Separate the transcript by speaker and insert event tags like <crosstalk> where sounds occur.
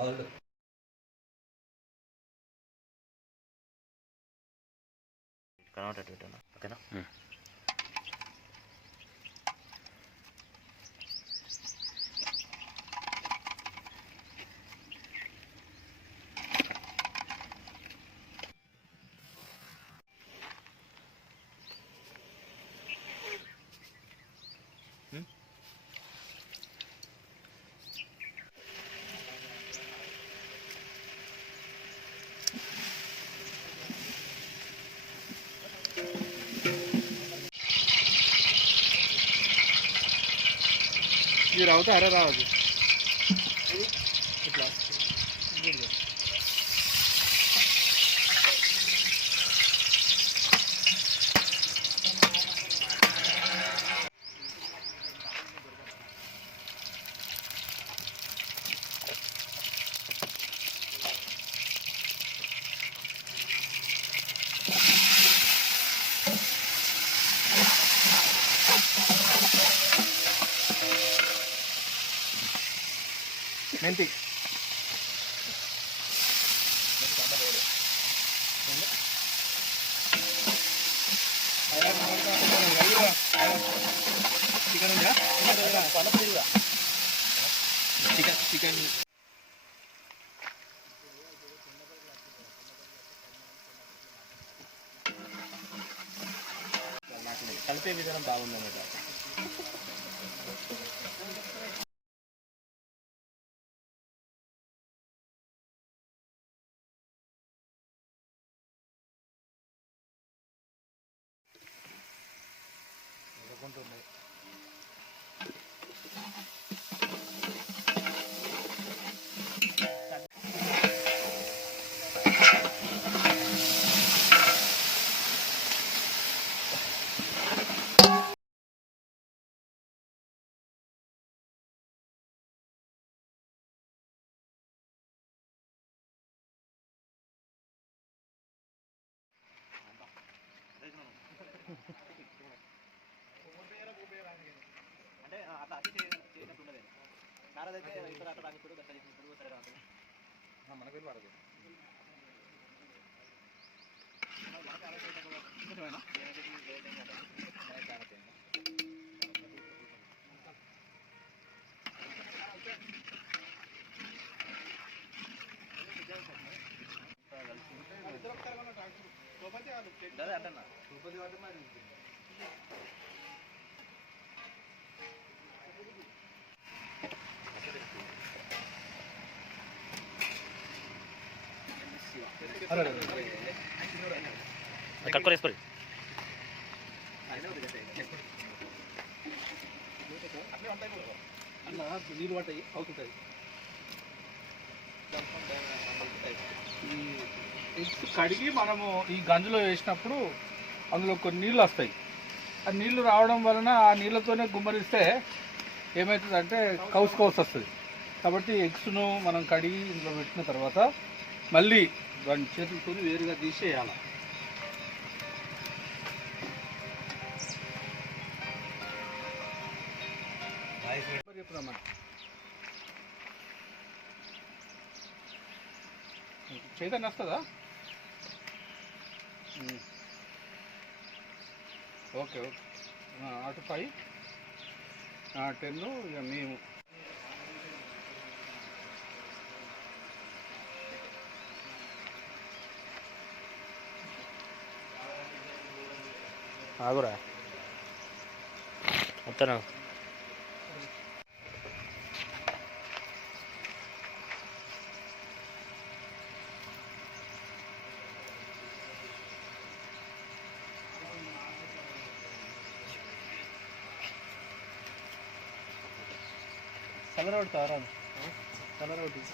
Speaker 1: Already
Speaker 2: కనబడేటట్టు ఓకేనా?
Speaker 3: रावता। हरे राव <laughs> మెంతి. చికెన్ ఉందా చికెన్ చికెన్. కలిపే విధానం బాగుందన్నమాట.
Speaker 2: అంటే అట్లా అతి చేసినట్టు ఉండదు. నారదైతే ఇక్కడ అట్లా తాగిపోడు గట్ల చేసినట్టు సరే రాదు
Speaker 3: మన పేరు పడదు
Speaker 2: కొంచెమేనా అదే అంటన్నా కట్టుకొని వేసుకోరు.
Speaker 3: అలా నీళ్ళు పట్టాయి అవుతుంటాయి ఎగ్స్ కడిగి మనము ఈ గంజులో వేసినప్పుడు అందులో కొన్ని నీళ్ళు వస్తాయి. ఆ నీళ్ళు రావడం వలన ఆ నీళ్ళతోనే గుమ్మరిస్తే ఏమవుతుందంటే కౌస్ కౌస్ వస్తుంది కాబట్టి ఎగ్స్ను మనం కడిగి ఇందులో పెట్టిన తర్వాత మళ్ళీ దాని చేతులతో వేరుగా తీసేయాలి? చెప్తున్నామా చైతన్య వస్తుందా? Okay okay. అటు ఫైవ్. టెన్ ఇక మేము.
Speaker 2: ఆగురా. మొత్తం
Speaker 3: కలర్ అవుతుంది కలర్ అవుతుంది